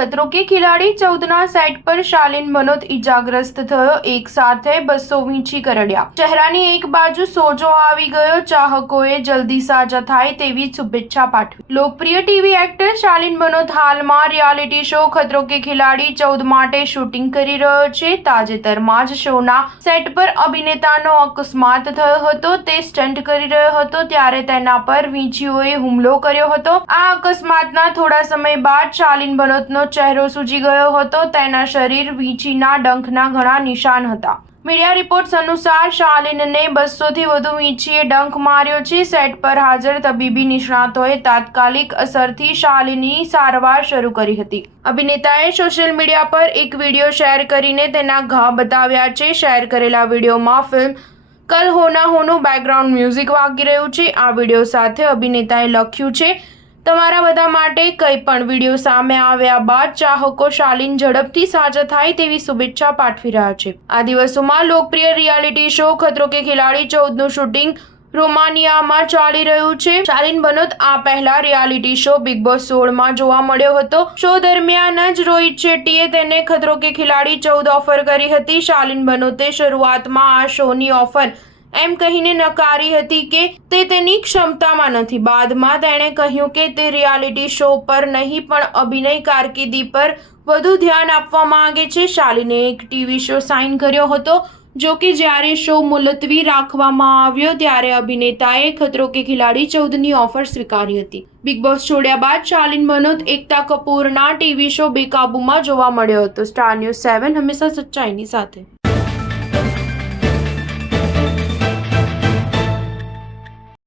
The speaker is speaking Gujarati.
खतरों के खिलाड़ी 14 સેટ પર શાલિન મનોત ઈજાગ્રસ્ત થયો. એક સાથે 200 વીંછી કરડ્યા. ચહેરાની એક બાજુ સોજો આવી ગયો. ચાહકોએ જલ્દી સાજા થાય તેવી શુભેચ્છા પાઠવી. લોકપ્રિય ટીવી એક્ટર શાલિન મનોત હાલમાં રિયાલિટી શો ખતરો કે ખિલાડી 14 માટે શૂટિંગ કરી રહ્યો છે. તાજેતરમાં જ શોના સેટ પર અભિનેતાનો અકસ્માત થયો હતો. તે સ્ટન્ટ કરી રહ્યો હતો ત્યારે તેના પર વીંછીઓએ હુમલો કર્યો હતો. આ અકસ્માતના થોડા સમય બાદ શાલિન મનોતનો ચહેરો સૂજી ગયો હતો. તેના શરીર વીંછીના ડંખના ઘણા નિશાન હતા. મીડિયા રિપોર્ટ્સ અનુસાર શાલિનને 200 થી વધુ વીંછીએ ડંખ માર્યો છે. સેટ પર હાજર તબીબી નિષ્ણાતોએ તાત્કાલિક અસરથી શાલિનની સારવાર શરૂ કરી હતી. અભિનેતાએ સોશિયલ મીડિયા પર એક વિડીયો શેર કરીને તેના ઘા બતાવ્યા છે. શેર કરેલા વિડીયોમાં ફિલ્મ કલ હોના હોનું બેકગ્રાઉન્ડ મ્યુઝિક વાગી રહ્યું છે. આ વિડીયો સાથે અભિનેતાએ લખ્યું છે, તમારા બધા માટે કંઈ પણ. વિડીયો સામે આવ્યા બાદ ચાહકો શાલિન ઝડપથી સાજા થાય તેવી શુભેચ્છા પાઠવી રહ્યા છે. આ દિવસોમાં લોકપ્રિય રિયાલિટી શો ખતરો કે ખિલાડી 14નું શૂટિંગ રોમાનિયામાં ચાલી રહ્યું છે. શાલિન મનોત આ પહેલા રિયાલિટી શો બિગ બોસ 16માં જોવા મળ્યો હતો. શો દરમિયાન જ રોહિત શેટ્ટીએ તેને ખતરો કે ખિલાડી 14 ઓફર કરી હતી. શાલિન મનોતે શરૂઆતમાં આ શોની ઓફર એમ કહીને નકારી હતી કે તે તેની ક્ષમતામાં નથી. બાદમાં તેણે કહ્યું કે તે રિયાલિટી શો પર નહીં પણ અભિનય કારકિર્દી પર વધુ ધ્યાન આપવા માંગે છે. શાલિને એક ટીવી શો સાઇન કર્યો હતો. જો કે જ્યારે શો મુલતવી રાખવામાં આવ્યો ત્યારે અભિનેતાએ ખતરો કે ખિલાડી 14ની ઓફર સ્વીકારી હતી. બિગ બોસ છોડ્યા બાદ શાલિન મનોત એકતા કપૂરના ટીવી શો બેકાબૂમાં જોવા મળ્યો હતો. સ્ટાર ન્યૂઝ 7 હંમેશા સચ્ચાઈની સાથે.